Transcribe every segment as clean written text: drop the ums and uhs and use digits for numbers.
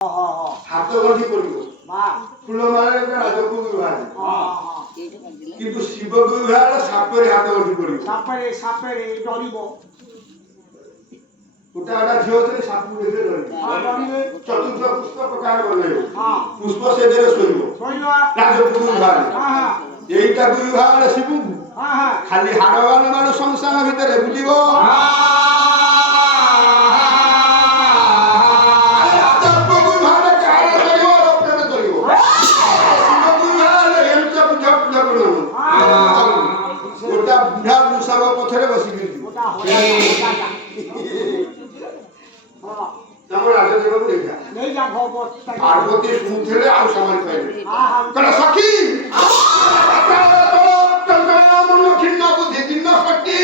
হাত গঠি পড়িব ফুলমালার একটা রাজগুরু বাহারে কিন্তু শিবগুরু বাহারে সাপরে হাত গঠি পড়িব সাপরে ডরিব ওটা একটা ঝিও ছিল সাপু দেখে ডরিবে চতুর্থ পুষ্প প্রকার বলে পুষ্প সেজরে শৈব রাজগুরু বাহারে এইটা গুরু বাহারে শিবু খালি হাড়বান মানুষ সংসার ভিতরে বুলিব বুঢ়া মুসাব পথরে বসি পার্বতী শুনছিলে আর সময় পাইলে সখী খিন্ন বুদ্ধি খিন্ন শক্তি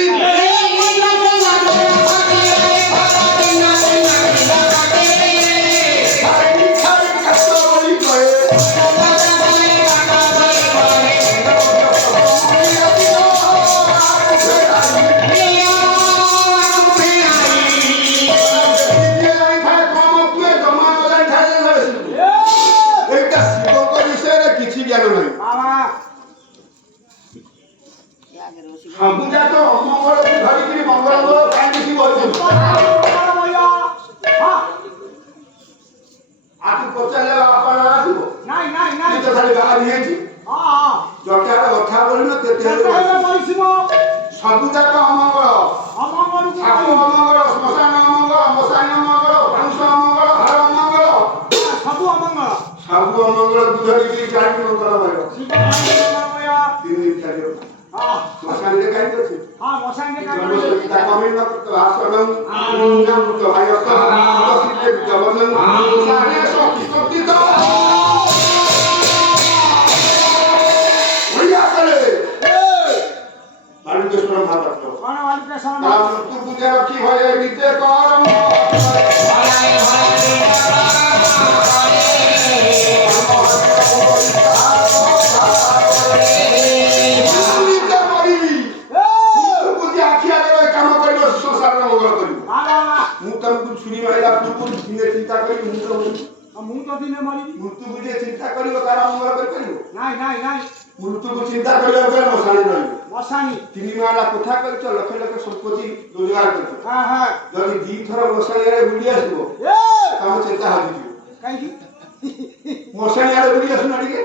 ସବୁଯାକ ଅମଙ୍ଗଳ ଧରିକିରି ମଙ୍ଗଳ କାହିଁକି ବସିଛନ୍ତି ଆକୁ ପଚାରିଲେ ଆପଣ ଆସିବ ଖାଲି ବାହାରି ହେଇଛି ଜଟାର କଥା ବୋଲିନ କେତେ ସବୁଯାକ ଅମଙ୍ଗଳ ଠାକୁ ଅମଙ୍ଗଳ ଶ୍ମଶାନ ଅମଙ୍ଗଳ ମଶାନ ଅମଙ୍ଗଳ ମାଂସ ଅମଙ୍ଗଳ ଘର ଅମଙ୍ଗଳ ସବୁ ଅମଙ୍ଗଳ ଧରିକିରି କାହିଁକି ମଙ୍ଗଳ ରହିବ ତିନି ଚାରି মশানে কাইতে আছে মশানে তা কমেন্ট করতে আসলম নাম তো আয়ত তো সিতে জবনন সারে শক্তি তো ওইয়া করে বালুকেশ্বর মহাপাত্র বালুকেশ্বর নাম তু বুঝে রাখি হয় নিতে করম চিন্তা করি মৃত্যু দিনে মরি মৃত্যু বুঝে চিন্তা করিব কার অমঙ্গল করে করিব নাই মৃত্যুকে চিন্তা করিব বলে মশানি রহিব মশানি তিনি মালা কথা কইছ লক্ষ লক্ষ সম্পত্তি রোজগার করছ যদি ଦି ଥର ମଶାଣି ଆଡେ ବୁଲି ଆସିବ ତମ ଚିନ୍ତା ହଜିଯିବ କାହିଁକି ମଶାଣି ଆଡେ ବୁଲି ଆସୁନ ଟିକେ